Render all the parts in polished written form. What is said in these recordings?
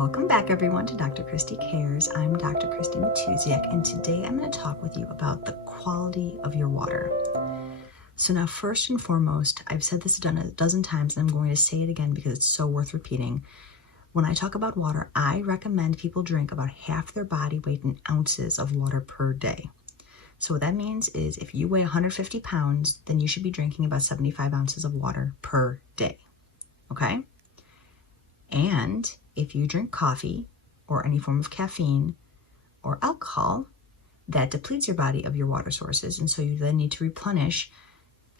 Welcome back everyone to Dr. Christy Cares. I'm Dr. Christy Matusiak, and today I'm going to talk with you about the quality of your water. So now first and foremost, I've said this a dozen times and I'm going to say it again because it's so worth repeating. When I talk about water, I recommend people drink about half their body weight in ounces of water per day. So what that means is if you weigh 150 pounds, then you should be drinking about 75 ounces of water per day. Okay? And if you drink coffee or any form of caffeine or alcohol, that depletes your body of your water sources. And so you then need to replenish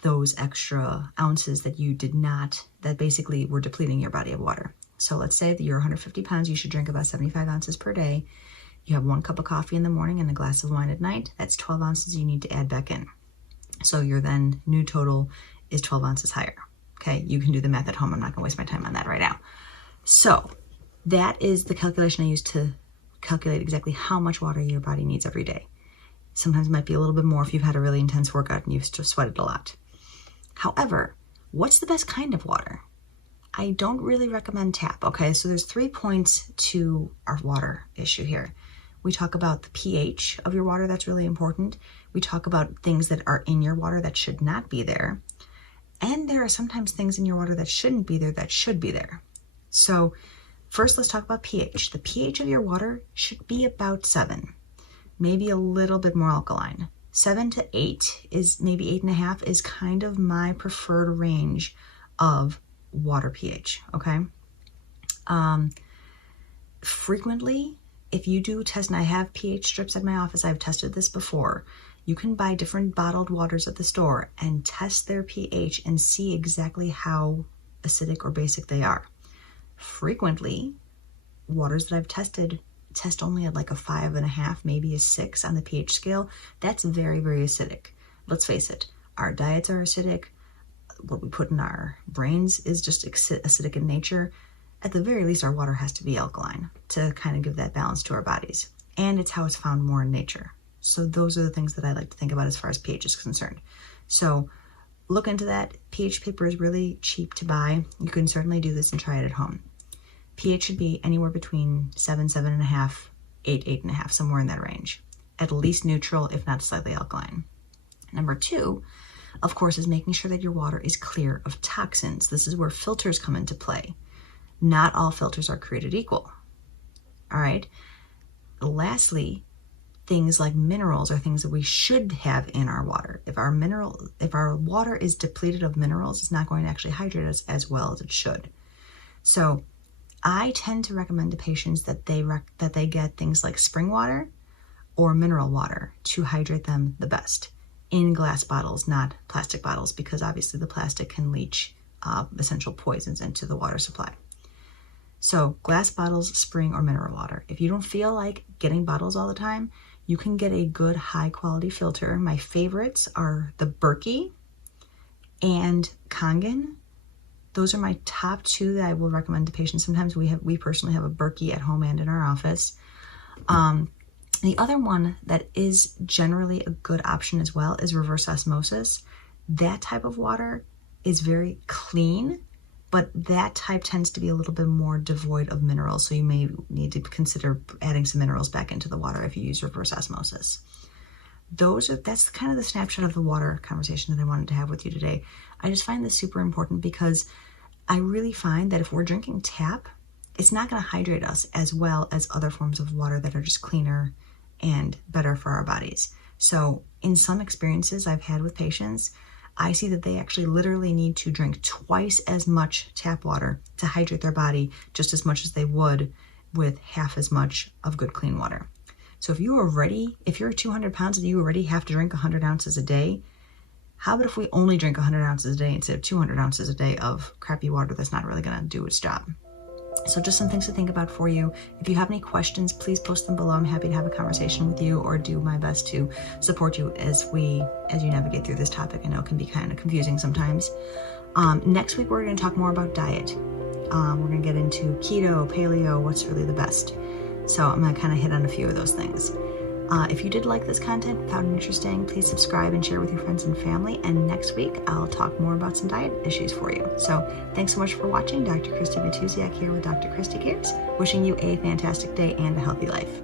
those extra ounces that basically were depleting your body of water. So let's say that you're 150 pounds, you should drink about 75 ounces per day. You have 1 cup of coffee in the morning and a glass of wine at night. That's 12 ounces you need to add back in. So your then new total is 12 ounces higher. Okay, you can do the math at home. I'm not gonna waste my time on that right now. So that is the calculation I use to calculate exactly how much water your body needs every day. Sometimes it might be a little bit more if you've had a really intense workout and you've sweated a lot. However, what's the best kind of water? I don't really recommend tap, okay? So there's 3 points to our water issue here. We talk about the pH of your water, that's really important. We talk about things that are in your water that should not be there. And there are sometimes things in your water that shouldn't be there that should be there. So first, let's talk about pH. The pH of your water should be about 7, maybe a little bit more alkaline. 7 to 8 is maybe 8.5 is kind of my preferred range of water pH, okay? Frequently, if you do test, and I have pH strips at my office, I've tested this before, you can buy different bottled waters at the store and test their pH and see exactly how acidic or basic they are. Frequently, waters that I've tested test only at like a 5.5, maybe a 6 on the pH scale. That's very, very acidic. Let's face it, our diets are acidic. What we put in our brains is just acidic in nature. At the very least, our water has to be alkaline to kind of give that balance to our bodies. And it's how it's found more in nature. So those are the things that I like to think about as far as pH is concerned. So look into that. pH paper is really cheap to buy. You can certainly do this and try it at home. pH should be anywhere between 7, 7.5, 8, 8.5, somewhere in that range. At least neutral, if not slightly alkaline. Number 2, of course, is making sure that your water is clear of toxins. This is where filters come into play. Not all filters are created equal. All right. Lastly, things like minerals are things that we should have in our water. If our water is depleted of minerals, it's not going to actually hydrate us as well as it should. So I tend to recommend to patients that they get things like spring water or mineral water to hydrate them the best in glass bottles, not plastic bottles, because obviously the plastic can leach essential poisons into the water supply. So glass bottles, spring or mineral water. If you don't feel like getting bottles all the time, you can get a good high quality filter. My favorites are the Berkey and Kangen. Those are my top 2 that I will recommend to patients. Sometimes we personally have a Berkey at home and in our office. The other one that is generally a good option as well is reverse osmosis. That type of water is very clean, but that type tends to be a little bit more devoid of minerals. So you may need to consider adding some minerals back into the water if you use reverse osmosis. That's kind of the snapshot of the water conversation that I wanted to have with you today. I just find this super important because I really find that if we're drinking tap, it's not going to hydrate us as well as other forms of water that are just cleaner and better for our bodies. So in some experiences I've had with patients, I see that they actually literally need to drink twice as much tap water to hydrate their body just as much as they would with half as much of good clean water. So if you're 200 pounds and you already have to drink 100 ounces a day, how about if we only drink 100 ounces a day instead of 200 ounces a day of crappy water that's not really going to do its job? So just some things to think about for you. If you have any questions, please post them below. I'm happy to have a conversation with you or do my best to support you as you navigate through this topic. I know it can be kind of confusing sometimes. Next week, we're going to talk more about diet. We're going to get into keto, paleo, what's really the best. So I'm going to kind of hit on a few of those things. If you did like this content, found it interesting, please subscribe and share with your friends and family. And next week, I'll talk more about some diet issues for you. So thanks so much for watching. Dr. Christy Matusiak here with Dr. Christy Cares, wishing you a fantastic day and a healthy life.